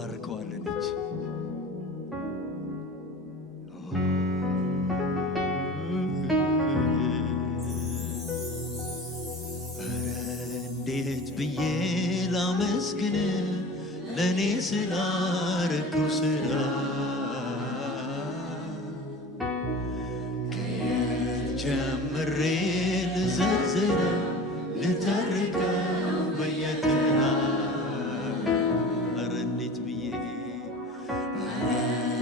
እንባርከዋለን እንጂ እንዴት ብዬ ላመስግን ለኔ ስላረከው ስራ ጀምሬ ልዘርዝር ልተርከው በየተራ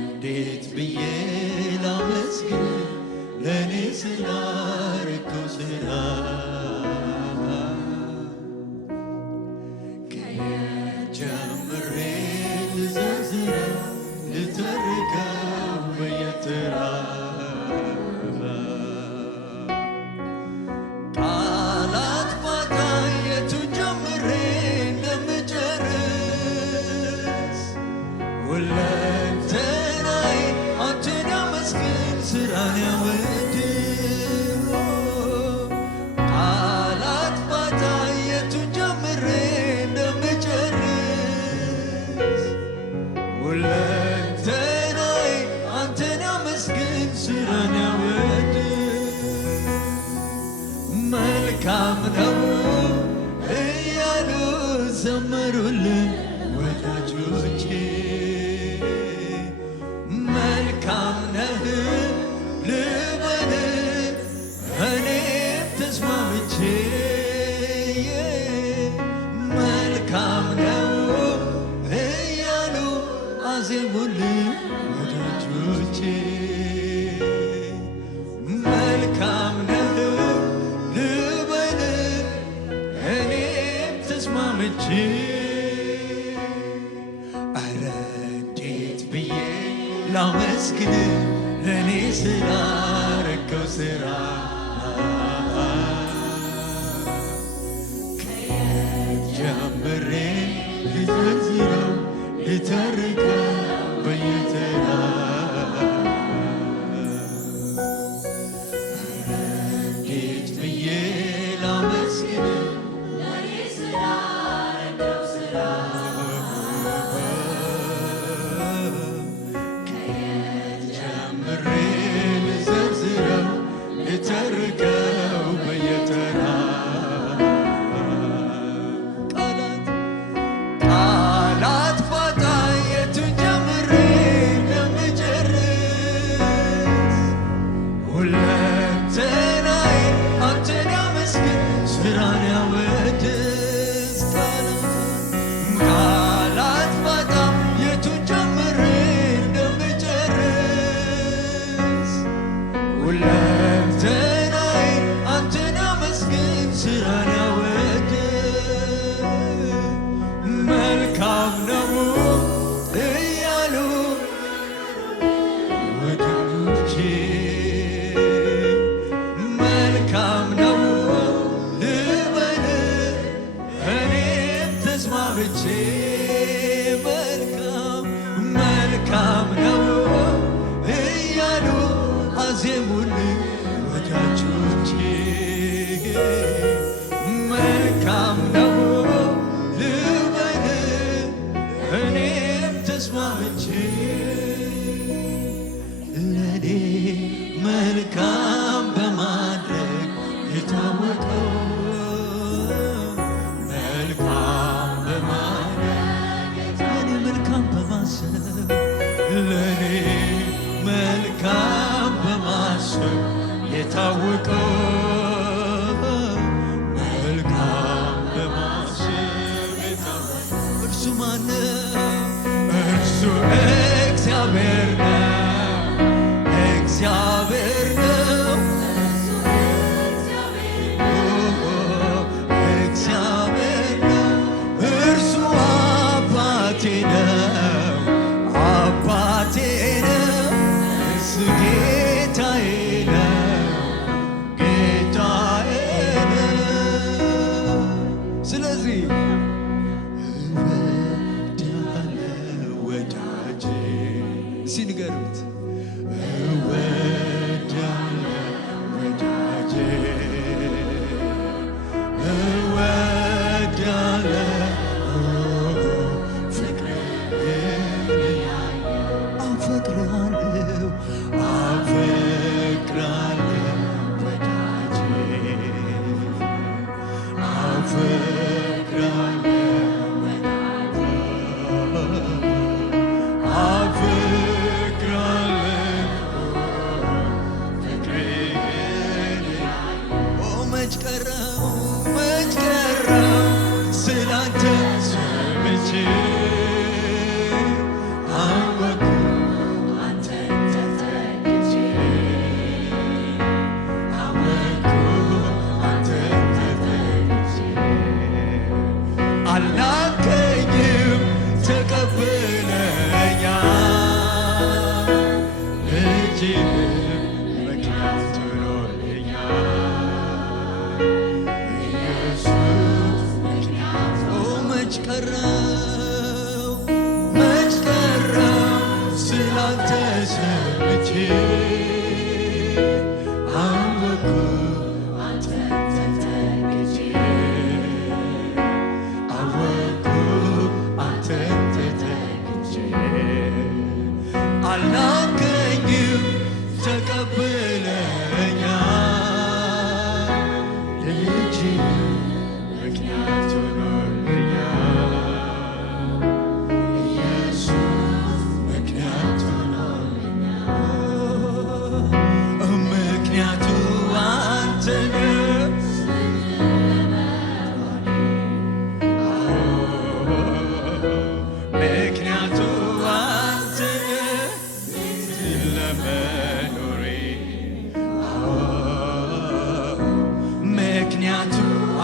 እንዴት ብዬ ላመስግን ለኔ ስላረከው ስራ ጀምሬ ልዘርዝር ልተርከው በየተራ ቃላት ባጣ የቱን ጀምሬ እንደምጨርስ ሁለንተናዬ አንተን ያመስግን ስራን ያወድስ ቃላት ባጣ የቱን ጀምሬ እንደምጨርስ ሁለንተናዬ አንተን ያመስግን ስራን ያወድስ መልካም ነው እያሉ ዘመሩልን ወዳጆቼ መልካም ነህ ልበል እኔም ተስማምቼ መልካም ነው እያሉ አዜሙልን ወዳጆቼ መልካም ነህ ልበል እኔም ተስማምቼ አረ እንዴት ብዬ ላመስግን ለኔ ስላረከው ስራ ጀምሬ ልዘርዝረው ልተርከው በየተራ እንዴት ብዬ ላመስግን ለኔ ስላረከው ስራ ጀምሬ ልዘርዝረው ልተርከው በየተራ ቃላት ባጣ የቱን ጀምሬ እንደምጨርስ ሁለንተናዬ አንተን ያመስግን ስራን ያወድስ ቃላት ባጣ የቱን ጀምሬ እንደምጨርስ ሁለንተናዬ አንተን ያመስግን ስራን ያወድስ መልካም ነው እያሉ ወዳጆቼ መልካም ነው ልበል እኔም ተስማምቼ መልካም ነው እያሉ አዜሙልኝ ወዳጆቼ መልካም ነው ልበል እኔም ተስማምቼ ለኔ መልካም በማድረግ የታወቀው መልካም በማድረግ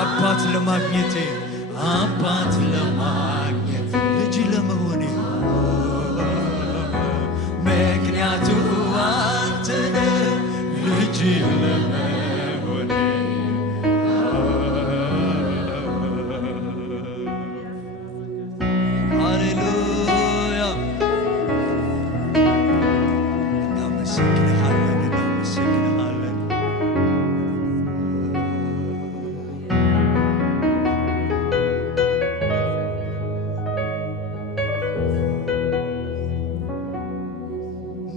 አባት ለማግኘቴ አባት ለማግኘት ልጅ ለመሆኔ ምክንያቱ አንተ ነህ ልጅ ለመሆኔ ሃሌሉያ እናመሰግንሃለን እናመሰግንሃለን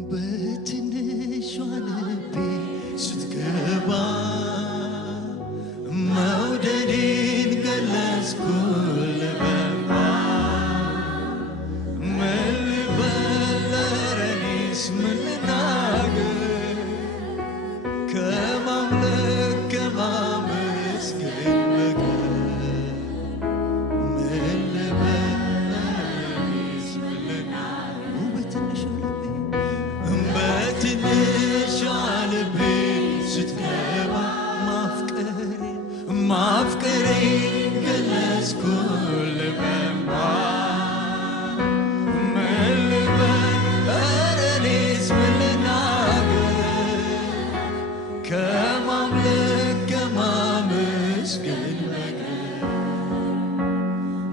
በትንሿ ልቤ ስትገባ መውደዴን ገለጽኩልህ በእንባ ምን ልበል ኧረ እኔስ ምን ልናገር ከማምለክ ከማመስገን በቀር ምን ልበል ኧረ እኔስ ምን ልናገር በትንሿ ልቤ ስትገባ ማፍቀሬን ገለጽኩልህ በእንባ ምን ልበል ኧረ እኔስ ምን ልናገር ከማምለክ ከማመስገን በቀር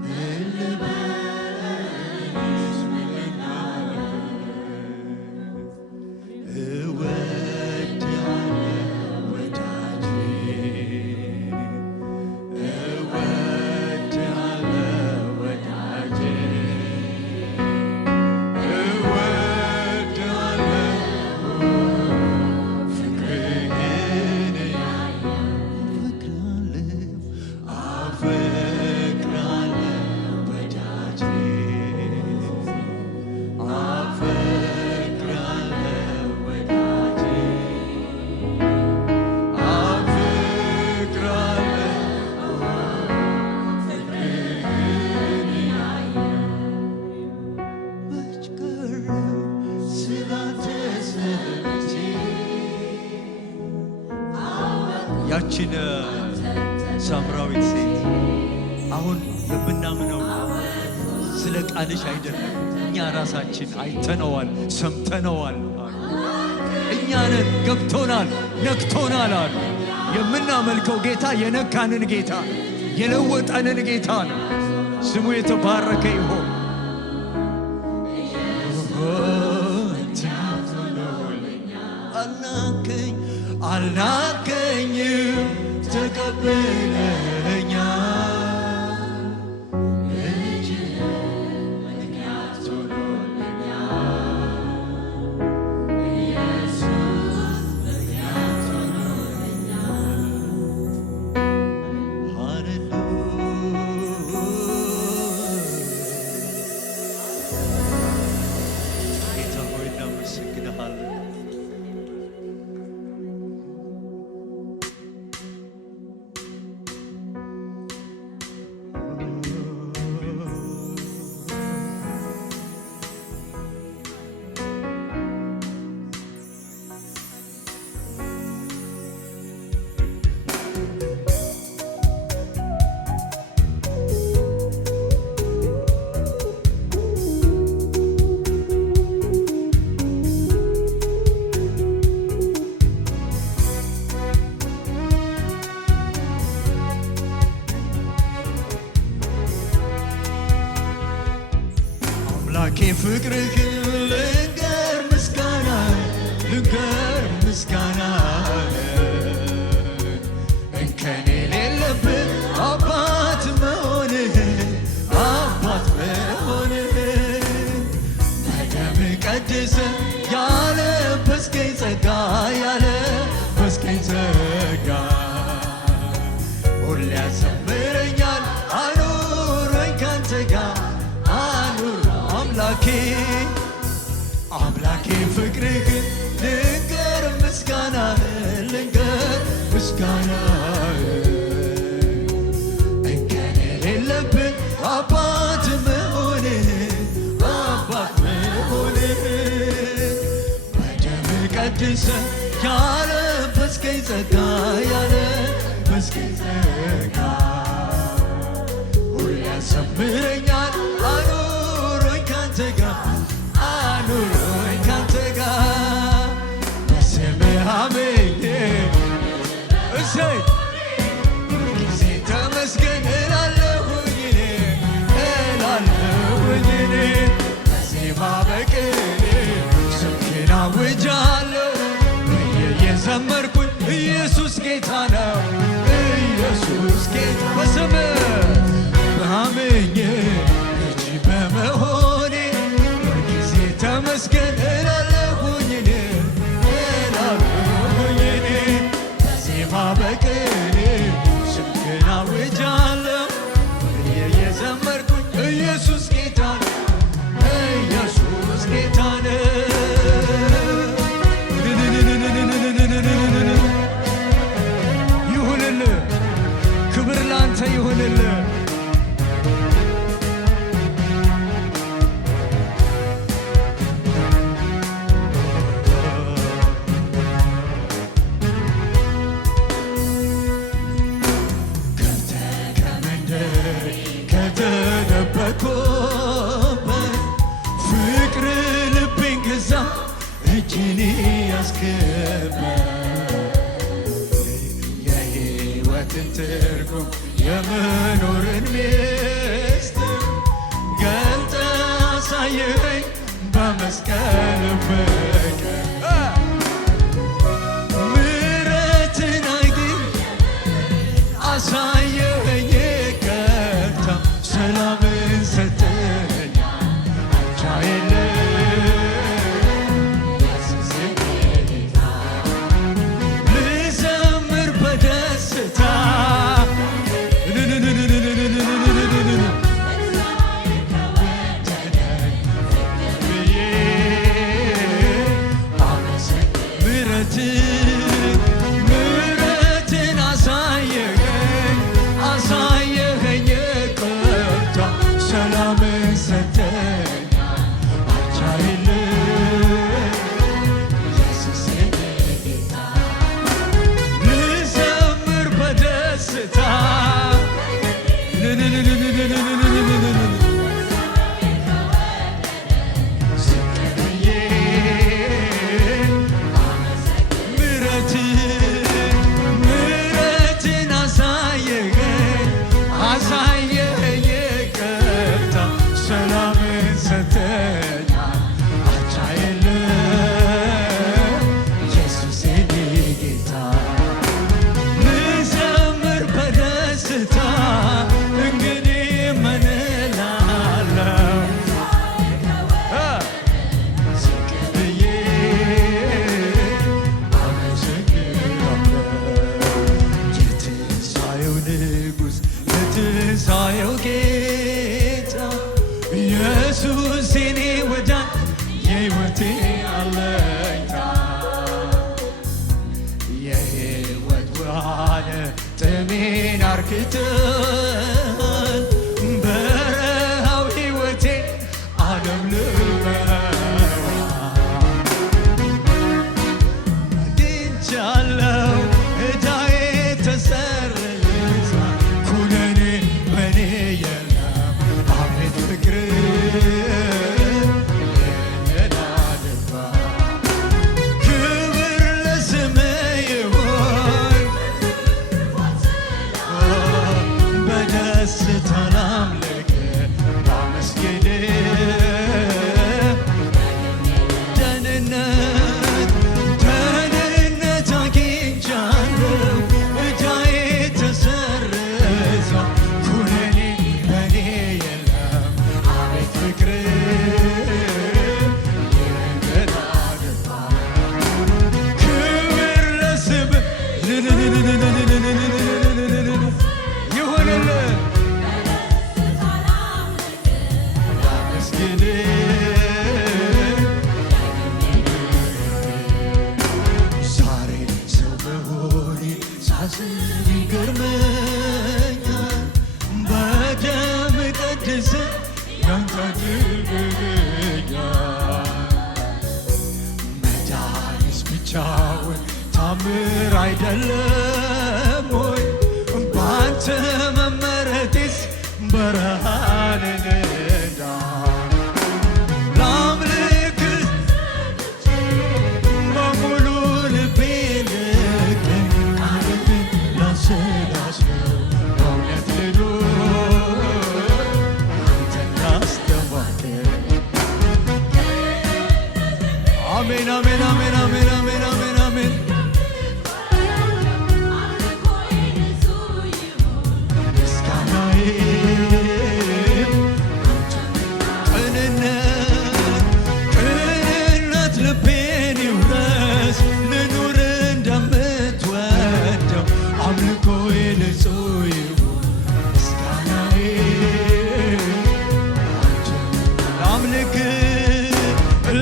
ምን ልበል ኧረ እኔስ ምን ልናገር እወድሃለሁ ወዳጄ እወድሃለሁ ወዳጄ እወድሃለሁ ፍቅርህን አፈቅርሃለሁ ወዳጄ አፈቅርሃለሁ ወዳጄ መች ቀረሁ ስላንተ ሰምቼ ያችን ሳምራዊት ሴት አሁን የምናምነው ስለ ቃልሽ አይደለም፣ እኛ ራሳችን አይተነዋል፣ ሰምተነዋል አሉ። እኛንን ገብቶናል፣ ነክቶናል አሉ። የምናመልከው ጌታ የነካንን ጌታ የለወጠንን ጌታ ነው። ስሙ የተባረከ ይሁን። አልናከኝም ተቀብለኸኛል ልጅህ ምክንያት ሆኖልኛል ኢየሱስ ምክንያት ሆኖልኛል ሃሌሉያ ጌታ ሆይ እናመሰግንሃለን አምላኬ ፍቅርህን ልንገር ምስጋና እንከን የሌለብህ አባት መሆንህን በደምህ ቀድሰህ ያለበስከኝ ጸጋ ሁሌ ያዘምረኛል አኑረኝ ካንተ ጋር አምላኬ ፍቅርህን ልንገር ምስጋናህን እንከን የሌለብህ አባት መሆንህን በደምህ ቀድሰህ ያለበስከኝ ጸጋ ያሰምረኛል አኑሮኝ ካንተ ጋር አኑሮኝ ካንተ ጋር በስምህ አምኜ እሰይ ጊዜ ተመስገን እላለሁኝ እኔ በዜማ በቅኔ ስምህን አውጃለሁ እየዘመርኩኝ ኢየሱስ ጌታ ነው ኢየሱስ ጌታ በስምህ አምኜ ልጅ በመሆኔ ሁልጊዜ ተመስገን እላለሁኝ በዜማ በቅኔ ስምህን አውጃለሁ እየዘመርኩኝ ኢየሱስ ጌታ ነው ኢየሱስ ጌታ ነው ይሁንልህ ክብር ላንተ ይሁንልህ ከተደበኩበት ፍቅር ልቤን ገዛ እጅን ያስገባ የሕይወትን ትርጉም የመኖርን ሚስጥር ገልጠ አሳየኸኝ በመስቀል ፍቅር ምሕረትን አይተህ አሳየኸኝ ይቅርታ ሰላምን ሰጠኸኝ አንቻ ልዘምር በደስታ ምሕረትን አሳየኸኝ ይቅርታ ሰላምን ሰጠኸኝ አንቻ ልዘምር በደስታ ምሕረትን አሳየኸኝ ይቅርታ ሰላምን ሰጠኸኝ አንቻ ኢየሱስ የኔ ጌታ ልዘምር በደስታ እንግዲህ ምን እላለሁ ዝቅ ብዬ አመሰግናለሁ የትንሣኤው ንጉሥ የትንሣኤው ጌታ ኢየሱስ የኔ ወዳጅ የሕይወቴ አለኝታ የሕይወት ብርሃን ጥሜን አርክተሃል በረሃው ሕይወቴ ዓለም ድኛለሁ ዕዳዬ ተሰረዘ ኩነኔ በኔ የለም አቤት ፍቅር የነዳድባ ክብር ለስምህ ይሁን በደስታ ላምልክ ላመስግን ደህንነት አግኝቻለሁ ዕዳዬ ተሰረዘ ኩነኔ በኔ የለም አቤት ፍቅር የነዳድባ ክብር ለስምህ ይሁንልህ ላመስግን ዛሬ ሰው መሆኔ ሳስብ ይገርመኛል በደም ቀድሰህ ያንተ አድርገኸኛል መዳንስ ብቻውን ታምር አይደለም ወይ ባንተ መመረጤስ በረሃን ንዳ ላምልክ በሙሉ ልቤ ልገኝ ቃልህን ላሰላስለው በእውነት ልኑር አንተን ላስተዋውቅ አሜን አሜን አሜን አሜን አሜን አሜን አሜን ቅንነት ልቤን ይውረስ ልኑር እንደምትወደው አምልኮዬ ንጹህ ይሁን ምስጋናዬ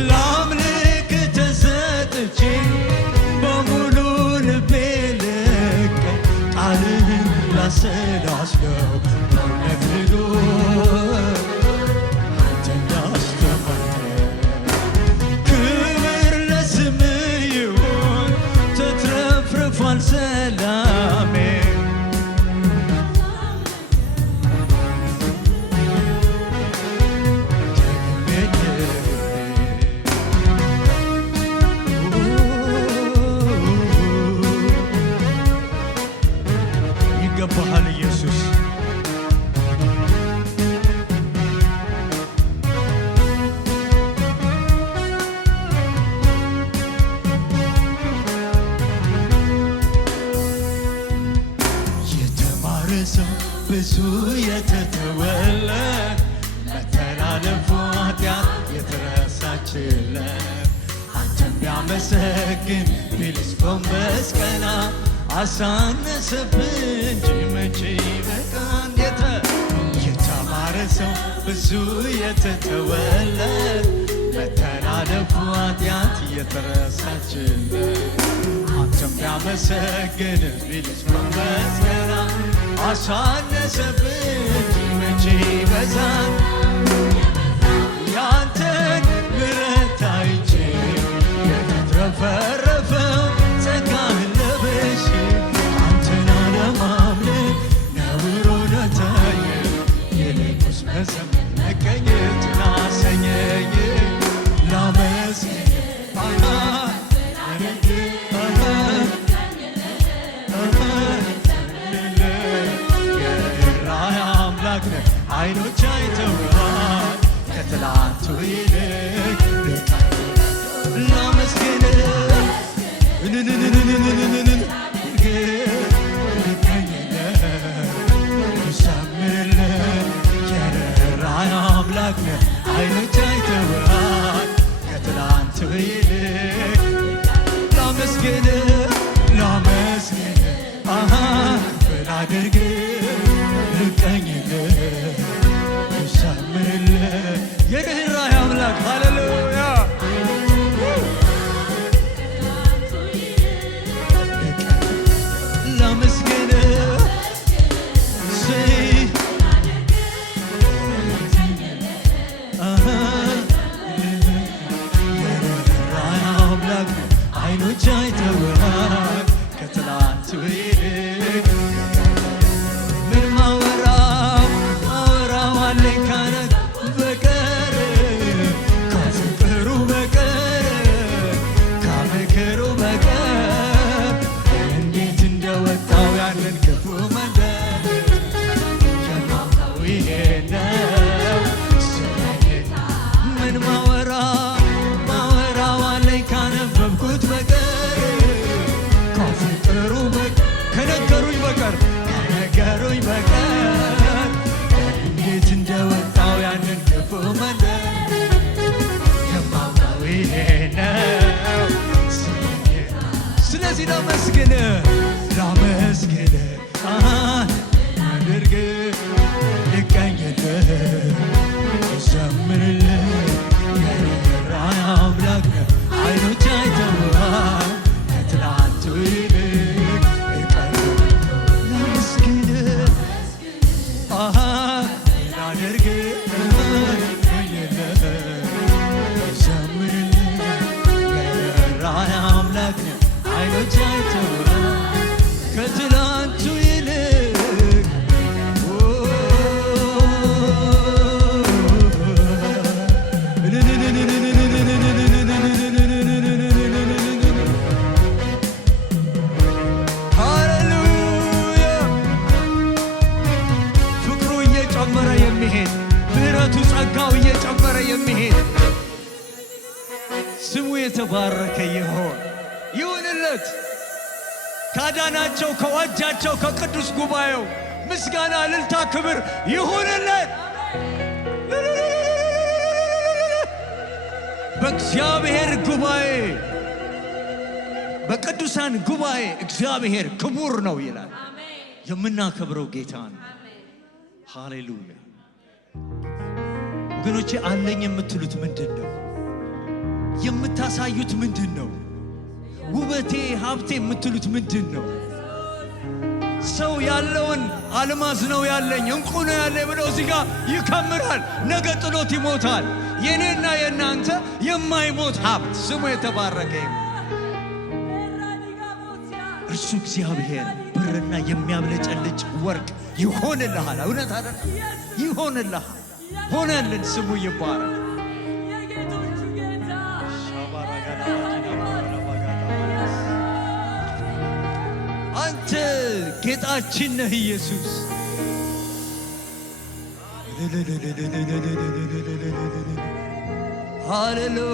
ላምልክ ተሰጥቼ በሙሉ ልቤ ልቀኝ ቃልህን ላሰላስለው በእውነት ልኑር አንተን ላስተዋውቅ ክብር ለስምህ ይሁን ተትረፍርፏል ሰላሜ ይገባሃል ኢየሱስ የተማረ ሰው ብዙ የተተወለት መተላለፉ ኃጢአት የተረሳችለት አንተን ቢያመሰግን ቢልስ ጎንበስ ቀና አሳነሰብህ እንጂ መቼ ይበቃል የተማረ ሰው ብዙ የተተወለት መተላለፉ ኃጢአት የተረሳችለት አንተም ቢያመሰግን ቢልስ ጎንበስ ቀና አሳነሰብህ እንጂ መቼ ይበዛል ያንተን ምሕረት አይቼ የተትረፈረፈው ጸጋህን ለብሼ አንተን አለማምለክ ነውር ሆኖ ታየኝ ይልቁንስ መዘመር መገኘትን አሰኘኝ ላመስግን የራእይ አምላክ ነህ ዓይኖች አይተውሃል ከትላንቱ ይልቅ ላመስግን ልዘምርልህ የራእይ አምላክ ነህ ዓይኖች አይተውሃል ከትላንቱ ይልቅ ላመስግን ላድርግ ልቀኝልህ ልዘምርልህ የራእይ አምላክ ሃሌሉያ ላመስግን የራእይ አምላክ ዓይኖች አይተውሃል ከትላንቱ ይልቅ የሚሄድ ምሕረቱ ጸጋው እየጨመረ የሚሄድ ስሙ የተባረከ ይሁንለት። ካዳናቸው ከዋጃቸው ከቅዱስ ጉባኤው ምስጋና፣ እልልታ፣ ክብር ይሁንለት። በእግዚአብሔር ጉባኤ በቅዱሳን ጉባኤ እግዚአብሔር ክቡር ነው ይላል። የምናከብረው ጌታ ነው። ሃሌሉያ። ወገኖቼ አለኝ የምትሉት ምንድን ነው? የምታሳዩት ምንድን ነው? ውበቴ ሀብቴ የምትሉት ምንድን ነው? ሰው ያለውን አልማዝ ነው ያለኝ እንቁ ነው ያለኝ ብሎ እዚህ ጋር ይከምራል። ነገ ጥሎት ይሞታል። የኔና የናንተ የማይሞት ሀብት ስሙ የተባረከ እርሱ እግዚአብሔር ብርና የሚያብለጨልጭ ወርቅ ይሆንልሃል። እውነት አይደል? ይሆንልሃል። ሆነልን። ስሙ ይባረክ። አንተ ጌጣችን ነህ ኢየሱስ። ሃሌሉያ።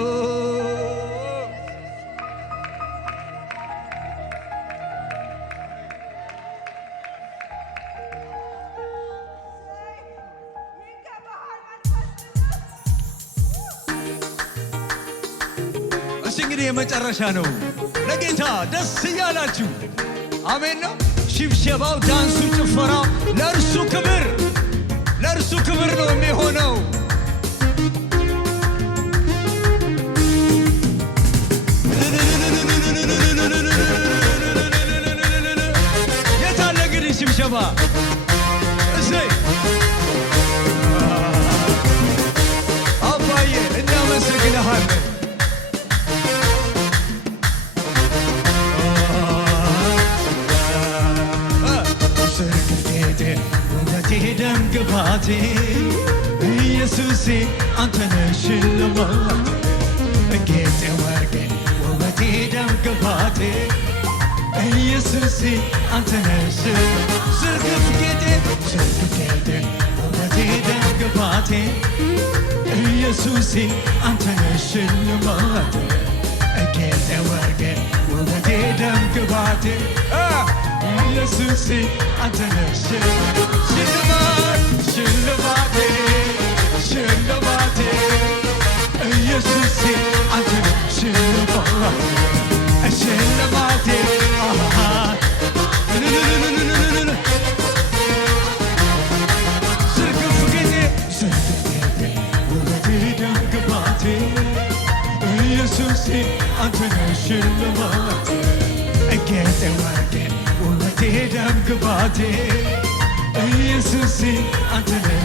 እንግዲህ የመጨረሻ ነው። ለጌታ ደስ እያላችሁ አሜን ነው። ሽብሸባው፣ ዳንሱ፣ ጭፈራው ለእርሱ ክብር ነው የሚሆነው። የታለ እንግዲህ ሽብሸባ? እሰይ አባዬ እናመሰግንሃለን። ደም ግባቴ ኢየሱሴ አንተነህ ሽልማቴ ጌጤ ወርቄ ውበቴ ደም ግባቴ ኢየሱሴ አንተነህ ዝርግፍ ጌጤ ውበቴ ደም ግባቴ ኢየሱሴ አንተነህ ሽልማቴ ጌጤ ወርቄ ውበቴ ደም ግባቴ ኢየሱሴ አንተነህ ሽልማቴ ኢየሱሴ አንተነህ ሽልማቴ ዝርግፍ ጌጤ ውበቴ ደም ግባቴ ኢየሱሴ አንተነህ ሽልማቴ ጌጤ ወርቄ ውበቴ ደም ግባቴ ኢየሱሴ አንተነህ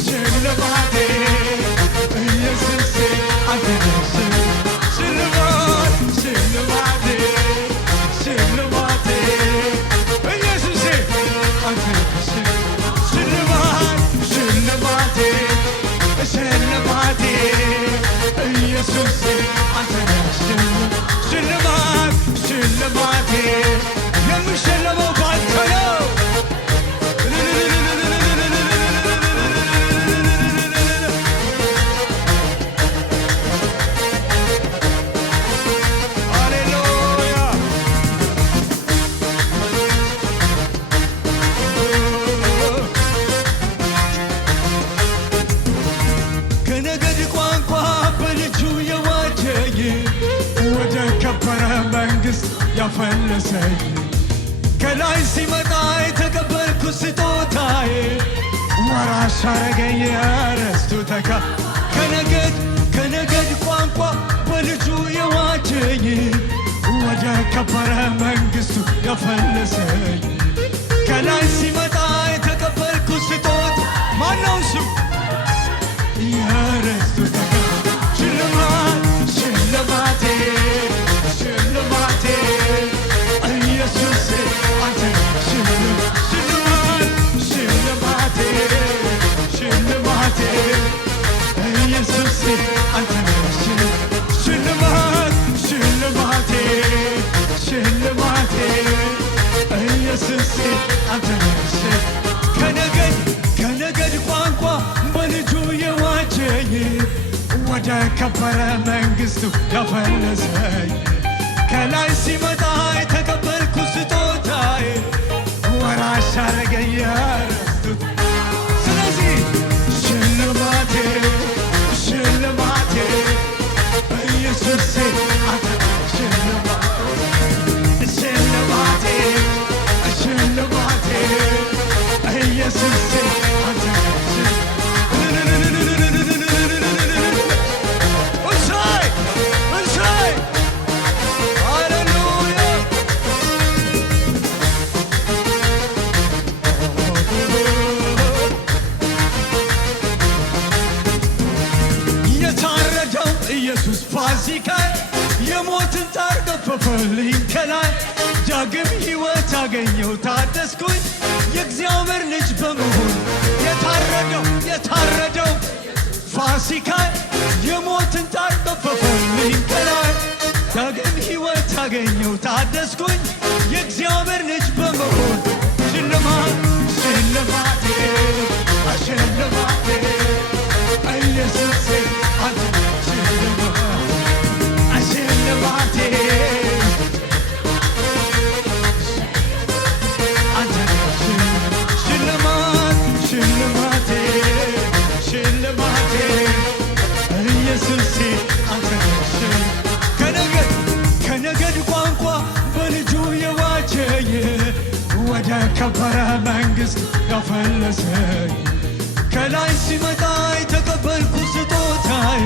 ሽልማቴ ኢየሱሴ አንተነህ ሽልማቴ ኢየሱሴ አንተነህ ሽልማቴ ኢየሱሴ አንተነህ ሽልማቴ የምሸለመው ባንተ ነው። ሃሌሉያ። ከነገድ ቋንቋ በልጁ የዋጀኝ ወደ ከበረ መንግሥት ያፈለሰኝ ከላይ ሲመጣ የተቀበልኩ ስጦታዬ ወራሽ አረገኝ ርስቱ ተካ ከነገድ ቋንቋ በልጁ የዋጀኝ ወደ ከበረ መንግሥቱ ያፈለሰኝ ከላይ ሲመጣ የተቀበልኩ ስጦታ ማነው ስም የርስቱ ተካ ሽልማቴ ኢየሱሴ አንተነህ ሽልማቴ ኢየሱሴ አንተነህ ሽልማቴ ያፈለሰኝ ከላይ ሲመጣ የተቀበልኩ ስጦታዬ ወራሽ አረገኝ ያረስቱት። ስለዚህ ሽልማቴ ሽልማቴ ኢየሱሴ አንተ ሽልማቴ ሽልማቴ ሽልማቴ ኢየሱሴ አንተ እሰይ እሰይ ሃሌሉያ የታረደው ኢየሱስ ፋሲካ የሞትን ጣር ገፈፈልኝ ከላይ ዳግም ሕይወት አገኘው ታደስኩኝ የእግዚአብሔር ልጅ በመሆን የታረደው ፋሲካ የሞትን ጣር ገፈፈልኝ ከላይ ዳግም ሕይወት አገኘው ታደስኩኝ የእግዚአብሔር ልጅ በመሆን ሽልማት ሽልማቴ ሽልማቴ ኢየሱሴ አንተ ሽልማቴ አንተ ሽልማቴ ሽልማቴ ኢየሱሴ አንተ ከነገድ ቋንቋ በልጁ የዋጀኝ ወደ ከበረ መንግሥት ያፈለሰኝ ከላይ ሲመጣ የተቀበልኩ ስጦታዬ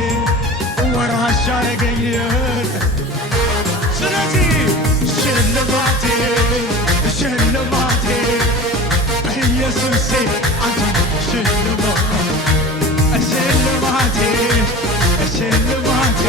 ወራሽ አረገኝ። ስለዚህ ሽልማቴ ሽልማቴ ኢየሱሴ አንተ ሽልማቴ ሽልማቴ ሽልማቴ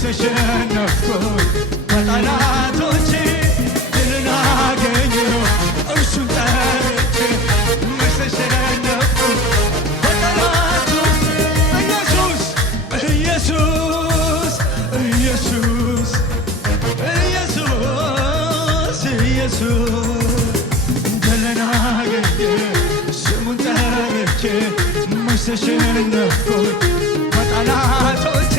ተሸነፍኩኝ በጠላቶቼ ድልን አገኘሁ እርሱን ጠርቼ መች ተሸነፍኩኝ በጠላቶቼ ኢየሱስ ኢየሱስ ኢየሱስ ኢየሱስ ኢየሱስ ድልን አገኘሁ ስሙን ጠርቼ መች ተሸነፍኩኝ በጠላቶቼ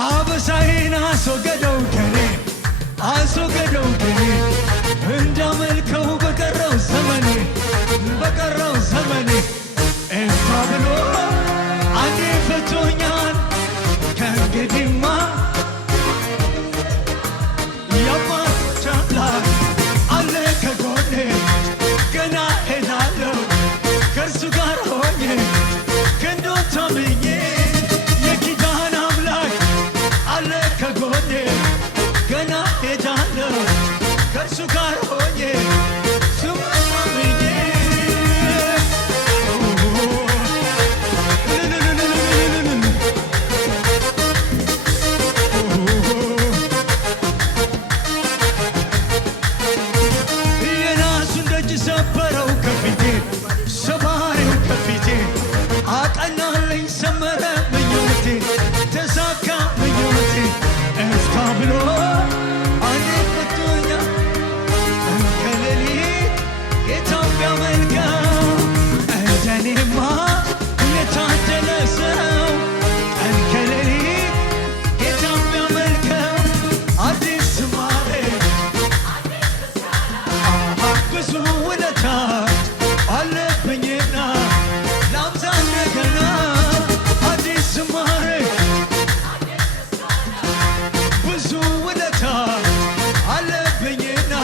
አበሳዬን አስወገደው ከኔ እንዳመልከው በቀረው ዘመኔ ኤፍታ ብሎ አንዴ ፈቶኛል ከእንግዲህማ የአባቶች አምላክ አለ ከጎኔ ገና ሄዳለሁ ከእርሱ ጋር ሆኜ ክንዱን ታምኜ የኪዳን አምላክ አለ ከጎኔ ገና ሄዳለሁ ከእርሱ ጋር ሆኜ ስሙን ታምኜ የናሱን ደጅ ሰበረው ከፊቴ ሰባሪው ከፊቴ አቀናለኝ ሰመረ ምኞቴ ተሳካ ምኞቴ ኤፍታ ብሎ አንዴ ፈቶኛል ከሌሊት ጌታው ቢያመልከው እንደኔማ የታደለ ሰው ከሌሊት ጌታው ቢያመልከው አዲስ ዝማሬ ብዙ ውለታ አለብኝና ላብዛ እንደገና አዲስ ዝማሬ ብዙ ውለታ አለብኝና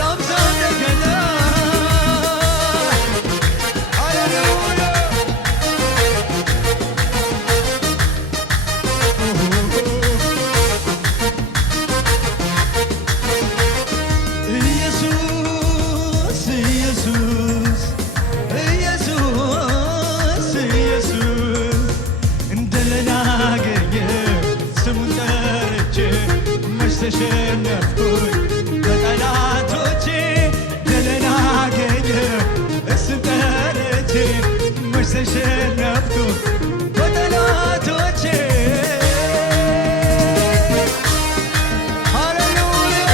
ላብዛ እንደገና ሃሌሉያ ተሸነፍኩ በጠላቶቼ ሃሌሉያ